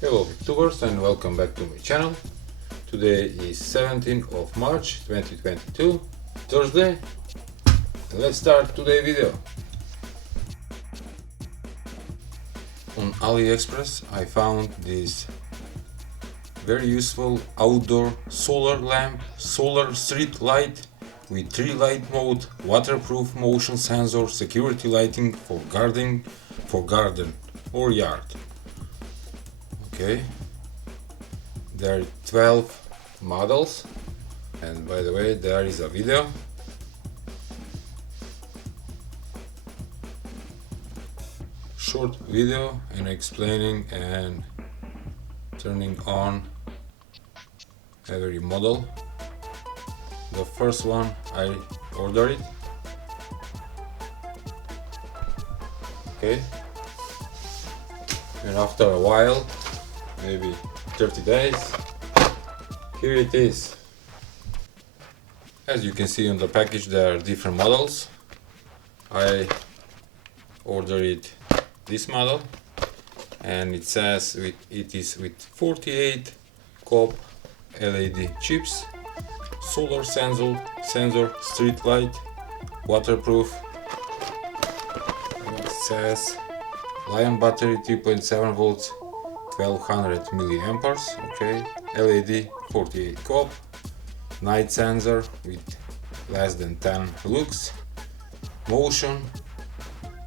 Hello VTubers and welcome back to my channel. Today is 17th of March 2022, Thursday, and let's start today's video. On Aliexpress I found this very useful outdoor solar lamp, solar street light with 3 light mode, waterproof motion sensor, security lighting for garden or yard. Okay, there are 12 models, and by the way there is a video. Short video and explaining and turning on every model. The first one I ordered it. Okay, and after a while, maybe 30 days, here it is. As you can see on the package there are different models. I ordered this model and it says it is with 48 COP LED chips, solar sensor, street light, waterproof. It says Lion battery 3.7 volts, 1200 milliamperes. Okay, LED 48 COP, night sensor with less than 10 lux, motion,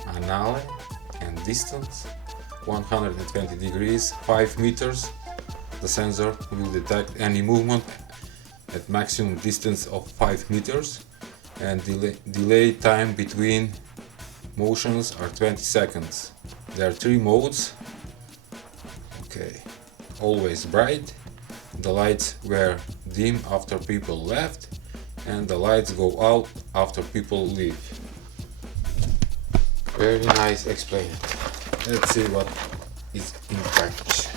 analysis and distance 120 degrees, 5 meters. The sensor will detect any movement at maximum distance of 5 meters, and delay time between motions are 20 seconds. There are 3 modes. Okay, always bright, the lights were dim after people left, and the lights go out after people leave. Very nice explained. Let's see what is in the package.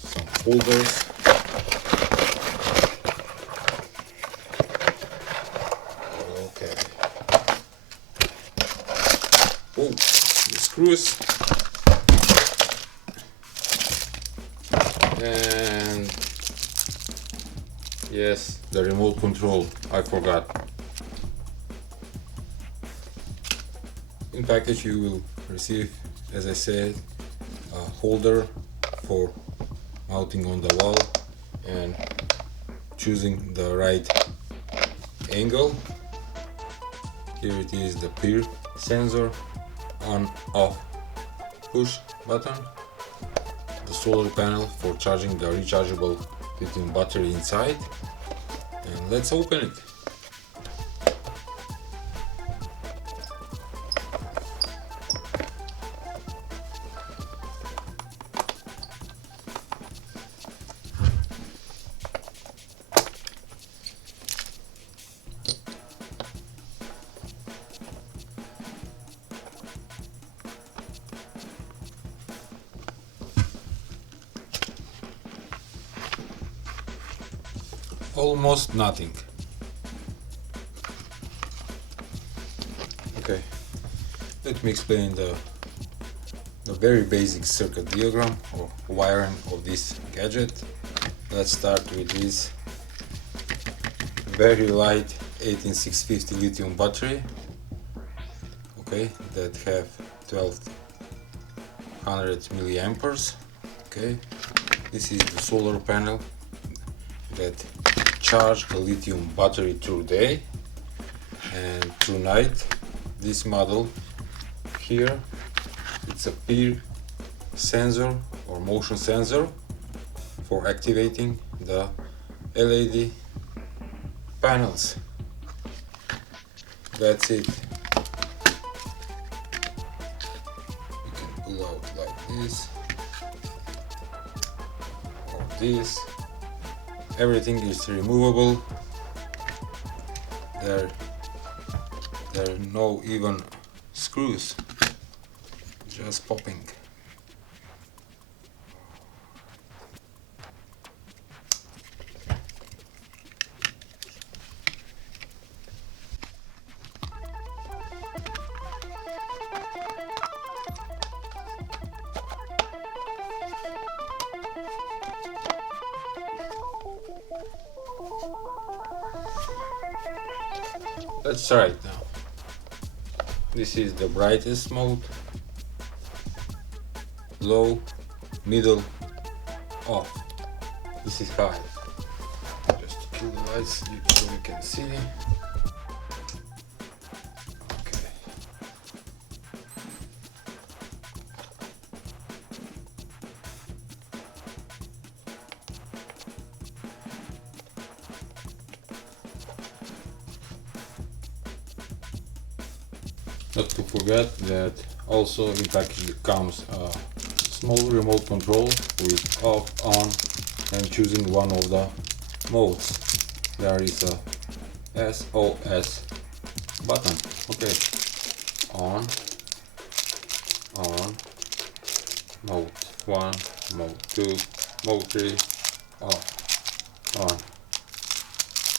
Some folders. Okay. Oh, the screws. And yes, the remote control, I forgot. In package you will receive, as I said, a holder for mounting on the wall and choosing the right angle. Here it is, the peer sensor, on off push button, the solar panel for charging the rechargeable lithium battery inside, and let's open it. Almost nothing. Okay, let me explain the very basic circuit diagram or wiring of this gadget. Let's start with this very light 18650 lithium battery. Okay, that have 1200 milliamperes. Okay, this is the solar panel that charge the lithium battery through day and through night. This model here, it's a peer sensor or motion sensor for activating the LED panels. That's it. You can pull out like this or this. Everything is removable. There are no even screws, just popping. Let's try it now. This is the brightest mode, low, middle, off. This is high. Just to kill the lights so you can see. Okay. Not to forget that also in package comes a small remote control with off, on, and choosing one of the modes. There is a SOS button. Okay, on, mode 1, mode 2, mode 3, off, on.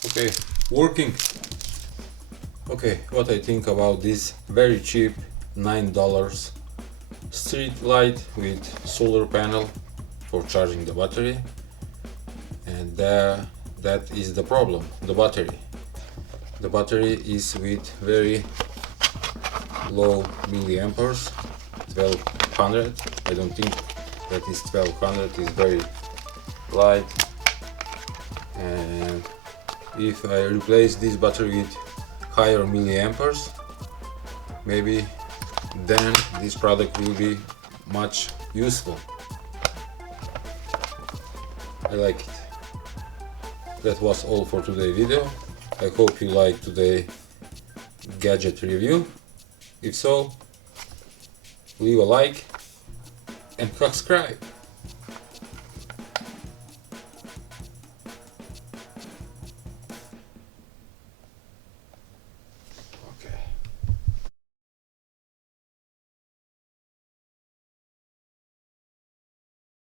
Okay, working. Okay, what I think about this very cheap $9 street light with solar panel for charging the battery, and that is the problem. The battery is with very low milliamperes, 1200. I don't think that is 1200, is very light. And if I replace this battery with higher milliamperes, maybe then this product will be much useful. I like it. That was all for today's video. I hope you liked today's gadget review. If so, leave a like and subscribe.